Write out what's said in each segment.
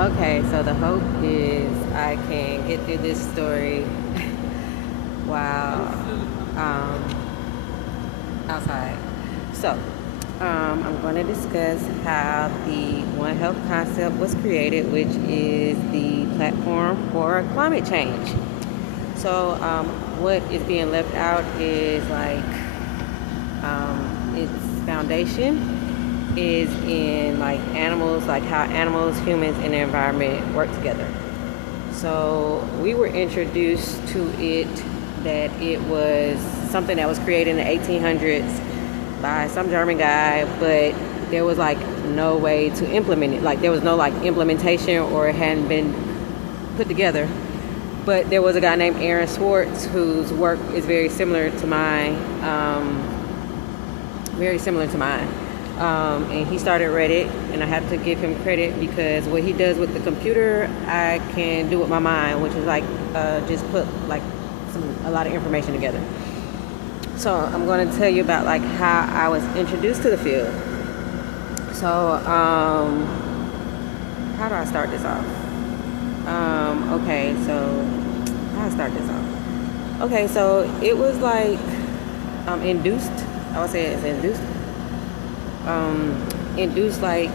Okay, so the hope is I can get through this story while outside. So, I'm going to discuss how the One Health concept was created, which is the platform for climate change. So, what is being left out is like its foundation is in like animals, like how animals, humans, and the environment work together. So we were introduced to it that it was something that was created in the 1800s by some German guy, but there was like no way to implement it. Like there was no like implementation, or it hadn't been put together. But there was a guy named Aaron Swartz whose work is very similar to mine. And he started Reddit, and I have to give him credit because what he does with the computer, I can do with my mind, which is like just put like a lot of information together. So I'm going to tell you about like how I was introduced to the field. So how do I start this off? Okay, so how do I start this off? Okay, so it was like induced. I would say it's induced. Induced like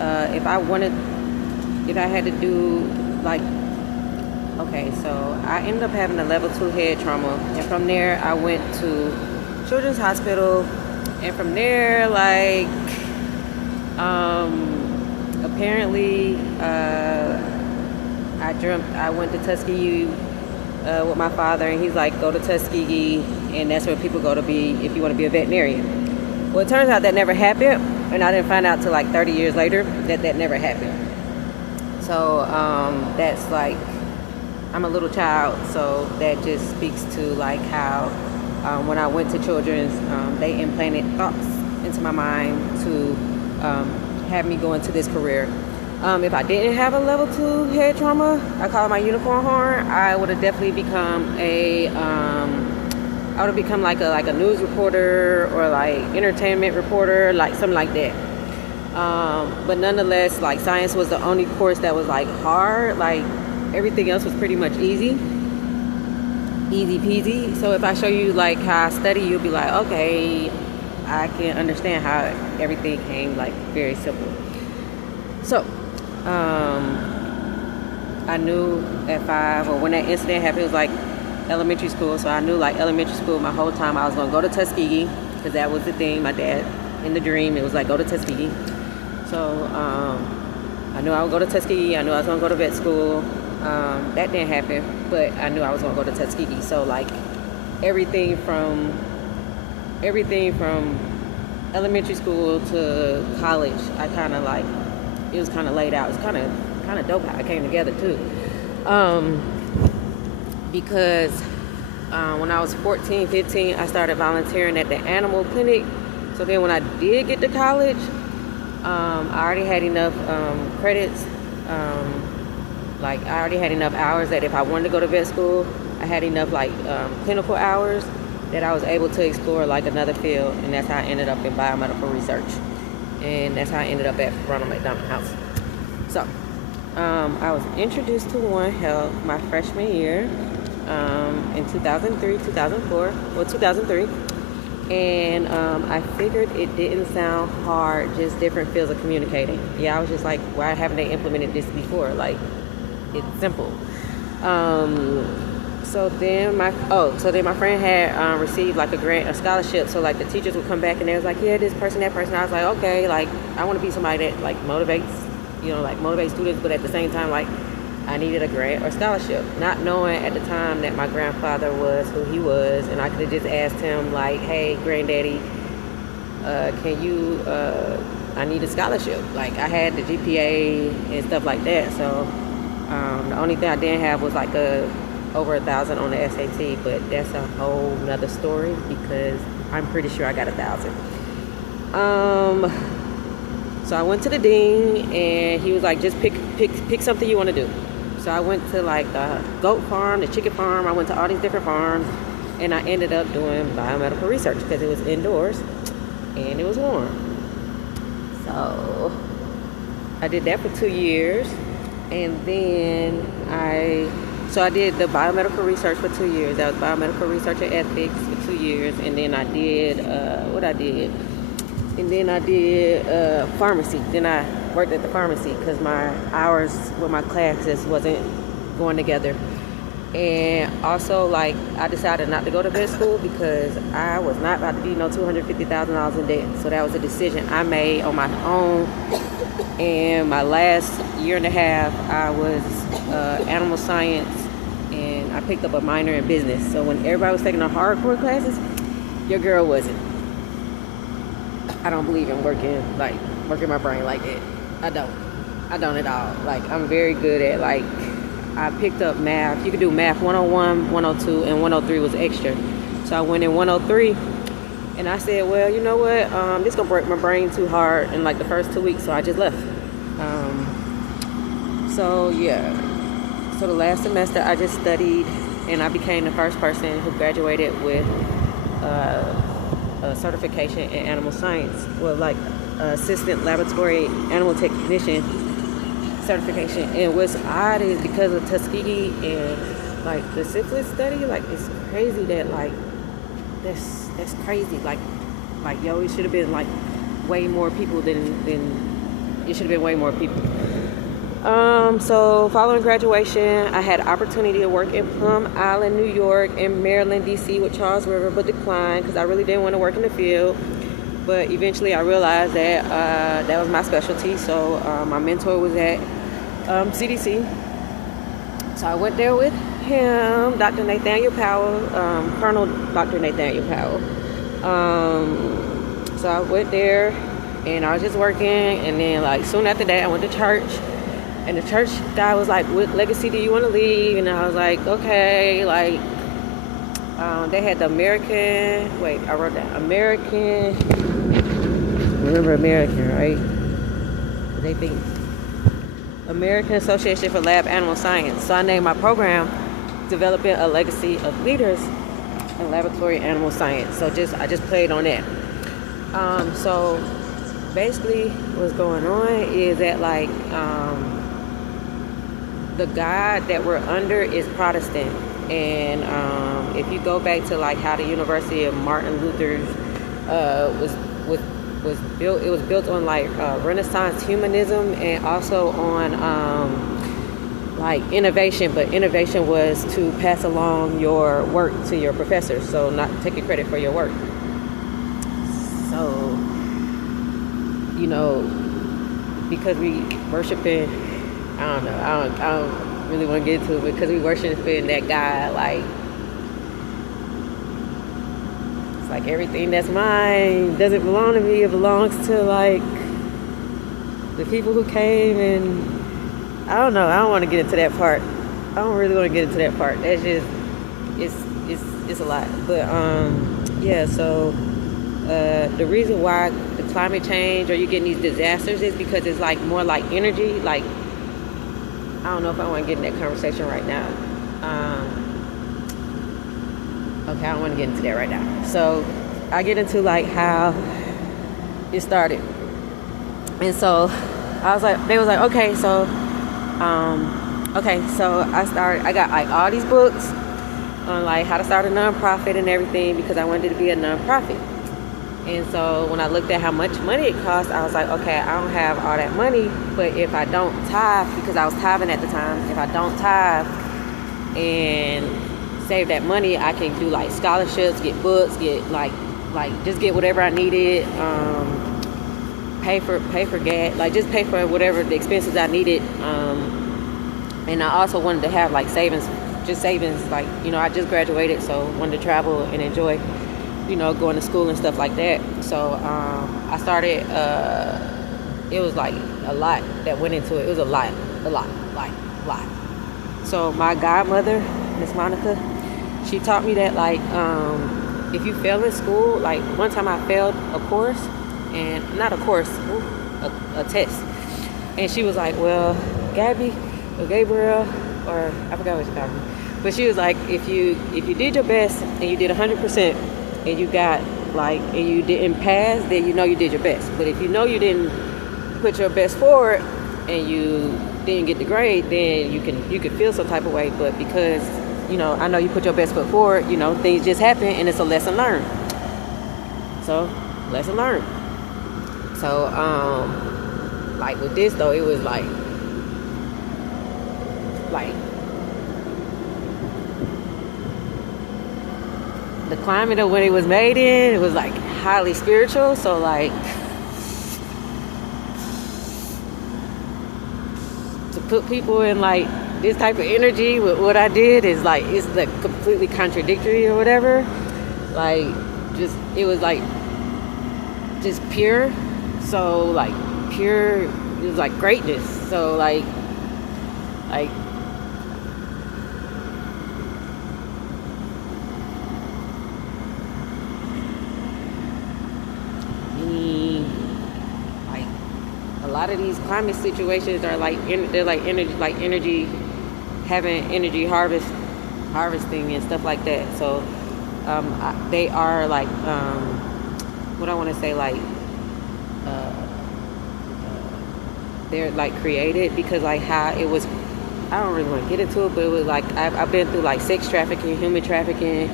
if I had to do like, okay, so I ended up having a level 2 head trauma, and from there I went to Children's Hospital, and from there like apparently I went to Tuskegee with my father, and he's like, go to Tuskegee, and that's where people go to be if you want to be a veterinarian. Well, it turns out that never happened, and I didn't find out till like 30 years later that never happened. So that's like, I'm a little child, so that just speaks to like how when I went to Children's, they implanted thoughts into my mind to have me go into this career. If I didn't have a level 2 head trauma, I call it my unicorn horn, I would have definitely become I would have become like a news reporter or like entertainment reporter, like something like that. But nonetheless, like science was the only course that was like hard. Like everything else was pretty much easy peasy. So if I show you like how I study, you'll be like, okay, I can understand how everything came like very simple. So I knew at 5, or when that incident happened, it was like elementary school, so I knew like elementary school my whole time I was going to go to Tuskegee, because that was the thing. My dad, in the dream, it was like, go to Tuskegee. So I knew I would go to Tuskegee. I knew I was going to go to vet school. That didn't happen, but I knew I was going to go to Tuskegee. So like everything from elementary school to college, I kind of like, it was kind of laid out. It's kind of dope how it came together too. Because when I was 14, 15, I started volunteering at the animal clinic. So then when I did get to college, I already had enough credits. Like I already had enough hours that if I wanted to go to vet school, I had enough like clinical hours that I was able to explore like another field. And that's how I ended up in biomedical research. And that's how I ended up at Ronald McDonald House. So I was introduced to One Health my freshman year. In 2003, 2003. And I figured it didn't sound hard, just different fields of communicating. Yeah, I was just like, why haven't they implemented this before? Like, it's simple. So then my friend had received like a grant, a scholarship. So like the teachers would come back and they was like, yeah, this person, that person. I was like, okay, like I want to be somebody that like motivates, like motivate students, but at the same time, like I needed a grant or scholarship, not knowing at the time that my grandfather was who he was, and I could have just asked him like, hey, granddaddy, can you, I need a scholarship. Like I had the GPA and stuff like that, so the only thing I didn't have was like over 1,000 on the SAT, but that's a whole nother story because I'm pretty sure I got 1,000. So I went to the dean and he was like, just pick something you want to do. So I went to like the goat farm, the chicken farm. I went to all these different farms, and I ended up doing biomedical research because it was indoors and it was warm. So I did that for 2 years, and then I did the biomedical research for 2 years. That was biomedical research and ethics for 2 years, and then I did and then I did pharmacy. Then I worked at the pharmacy because my hours with my classes wasn't going together. And also, like, I decided not to go to vet school because I was not about to be no $250,000 in debt. So that was a decision I made on my own. And my last year and a half, I was animal science, and I picked up a minor in business. So when everybody was taking the hardcore classes, your girl wasn't. I don't believe in working my brain like that. I don't at all. Like, I'm very good at, like, I picked up math. You could do math 101, 102, and 103 was extra. So I went in 103, and I said, well, you know what? This gonna break my brain too hard in like the first 2 weeks, so I just left. So the last semester I just studied, and I became the first person who graduated with a certification in animal science, well, like assistant laboratory animal technician certification. And what's odd is because of Tuskegee and like the syphilis study, like it's crazy that like that's crazy. Like yo, it should have been like way more people than it should have been way more people. So following graduation, I had opportunity to work in Plum Island, New York, and Maryland, DC with Charles River, but declined because I really didn't want to work in the field. But eventually I realized that that was my specialty. So my mentor was at CDC. So I went there with him, Dr. Nathaniel Powell, Colonel Dr. Nathaniel Powell. So I went there and I was just working, and then like soon after that I went to church. And the church guy was like, what legacy do you want to leave? And I was like, okay, like, they had the I wrote down remember American, right? They think American Association for Lab Animal Science. So I named my program Developing a Legacy of Leaders in Laboratory Animal Science. So I just played on that. So basically what's going on is that like, the God that we're under is Protestant, and if you go back to like how the University of Martin Luther's was built, it was built on like Renaissance humanism and also on like innovation, but innovation was to pass along your work to your professors, so not taking credit for your work. So, you know, because we worship in, I don't really want to get into it, because we worship in that God, like, it's like everything that's mine doesn't belong to me, it belongs to like the people who came, and I don't know, I don't want to get into that part. I don't really want to get into that part. That's just, it's a lot. But yeah, so the reason why the climate change or you're getting these disasters is because it's like more like energy, like, I don't know if I want to get in that conversation right now. Okay, I don't want to get into that right now. So I get into like how it started. And so they was like, okay, so I got like all these books on like how to start a nonprofit and everything, because I wanted to be a nonprofit. And so when I looked at how much money it cost, I was like, okay, I don't have all that money, but if I don't tithe, because I was tithing at the time, if I don't tithe and save that money, I can do like scholarships, get books, get like just get whatever I needed, pay for gas, like just pay for whatever the expenses I needed. And I also wanted to have like savings, like, you know, I just graduated, so wanted to travel and enjoy, you know, going to school and stuff like that. So I started, it was like a lot that went into it. It was a lot. So my godmother, Miss Monica, she taught me that like, if you fail in school, like one time I failed a course, and not a course, a test. And she was like, well, Gabby or Gabrielle, or I forgot what she called me. But she was like, if you did your best and you did 100%, and you got like, and you didn't pass, then you know you did your best. But if you know you didn't put your best forward, and you didn't get the grade, then you can feel some type of way. But because, I know you put your best foot forward, things just happen, and it's a lesson learned. So, lesson learned. So, like with this though, it was like the climate of what it was made in, it was like highly spiritual. So like to put people in like this type of energy with what I did is like, it's like completely contradictory or whatever. Like it was like just pure. So like pure, it was like greatness. So like a lot of these climate situations are like they're like energy having energy harvesting and stuff like that. So they are like what I want to say, like they're like created because like how it was, I don't really want to get into it, but it was like I've been through like sex trafficking, human trafficking,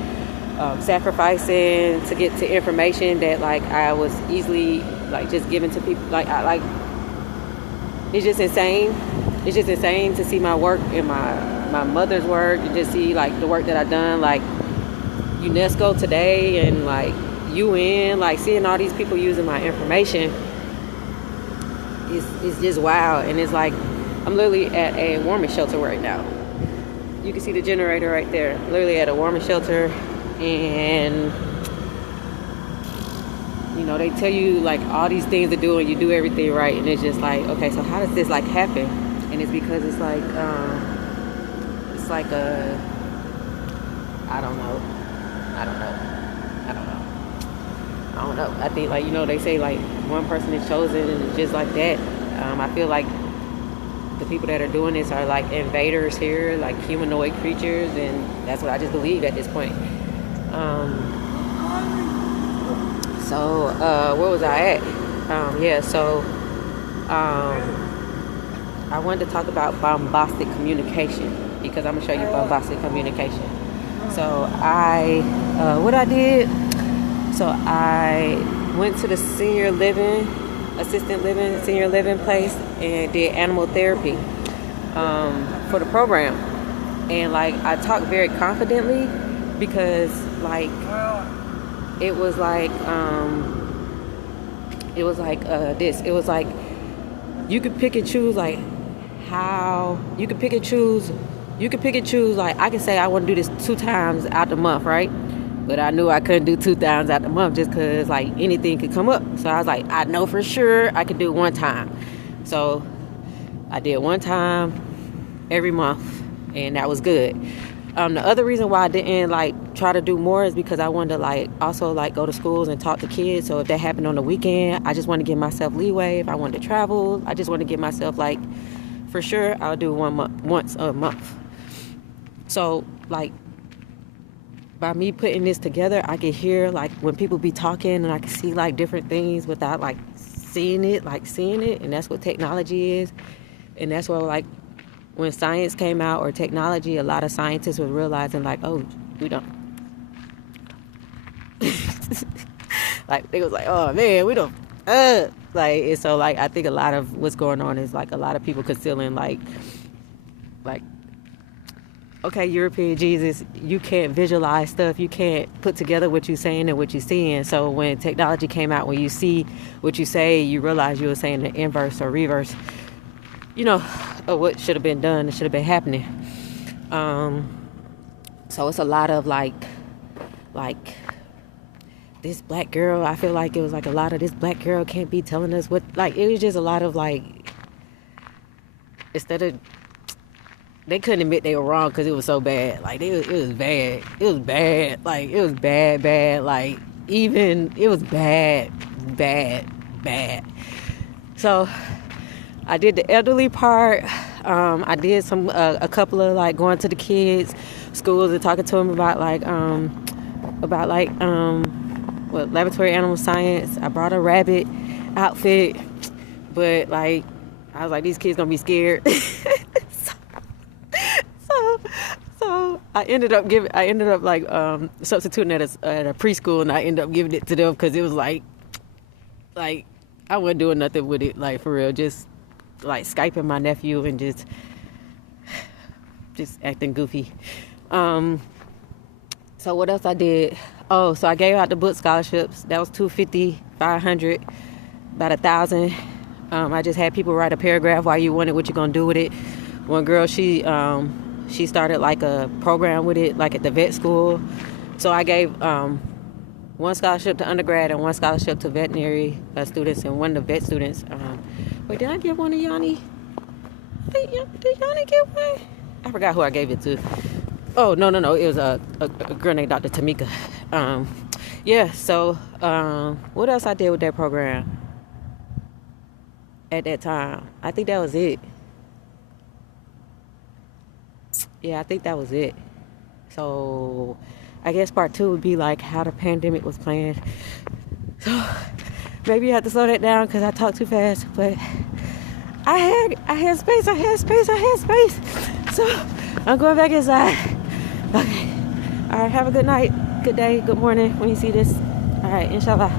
sacrificing to get to information that like I was easily like just given to people. Like it's just insane. It's just insane to see my work and my mother's work, and just see like the work that I've done, like UNESCO today and like UN, like seeing all these people using my information. It's just wild. And it's like I'm literally at a warming shelter right now. You can see the generator right there. Literally at a warming shelter, and they tell you like all these things to do and you do everything right, and it's just like, okay, so how does this like happen? And it's because it's like a I don't know. I think like they say like one person is chosen, and it's just like that. I feel like the people that are doing this are like invaders here, like humanoid creatures, and that's what I just believe at this point. So where was I at? So I wanted to talk about bombastic communication, because I'm gonna show you bombastic communication. So what I did, so I went to the senior living place and did animal therapy for the program. And like I talked very confidently because like it was like this. It was like you could pick and choose like how you could pick and choose. You could pick and choose, like I could say I want to do this 2 times out the month, right? But I knew I couldn't do 2 times out the month just because like anything could come up. So I was like, I know for sure I could do 1 time. So I did 1 time every month, and that was good. The other reason why I didn't like try to do more is because I wanted to like also like go to schools and talk to kids. So if that happened on the weekend, I just want to give myself leeway. If I wanted to travel, I just want to give myself like, for sure I'll do once a month. So like by me putting this together, I can hear like when people be talking, and I can see like different things without like seeing it, and that's what technology is. And that's what like when science came out, or technology, a lot of scientists were realizing like, oh, we don't like they was like, oh man, we don't like. And so like I think a lot of what's going on is like a lot of people concealing like okay, European Jesus, you can't visualize stuff. You can't put together what you're saying and what you're seeing. So when technology came out, when you see what you say, you realize you were saying the inverse or reverse, of what should have been done. It should have been happening. So it's a lot of like this black girl. I feel like it was like a lot of this black girl can't be telling us what, like, it was just a lot of like, instead of, they couldn't admit they were wrong because it was so bad. Like, it was bad. It was bad. Like, it was bad. Like, even, it was bad. So, I did the elderly part. I did a couple of, like, going to the kids' schools and talking to them about laboratory animal science. I brought a rabbit outfit, but, like, I was like, these kids gonna be scared. So I ended up substituting at a preschool, and I ended up giving it to them because it was like I wasn't doing nothing with it, like for real, just like Skyping my nephew and just acting goofy. So what else I did? Oh, so I gave out the book scholarships. That was $250, $500, about $1,000. I just had people write a paragraph why you want it, what you're gonna do with it. One girl, she started like a program with it, like at the vet school. So I gave one scholarship to undergrad and one scholarship to veterinary students, and one of the vet students. Wait, did I give one to Yanni? Did Yanni get one? I forgot who I gave it to. Oh, no. It was a girl named Dr. Tamika. Yeah, so what else I did with that program at that time? I think that was it. Yeah, I think that was it. So I guess part 2 would be like how the pandemic was planned. So maybe you have to slow that down because I talk too fast. But I had space. So I'm going back inside. Okay. All right. Have a good night, good day, good morning when you see this. All right. Inshallah.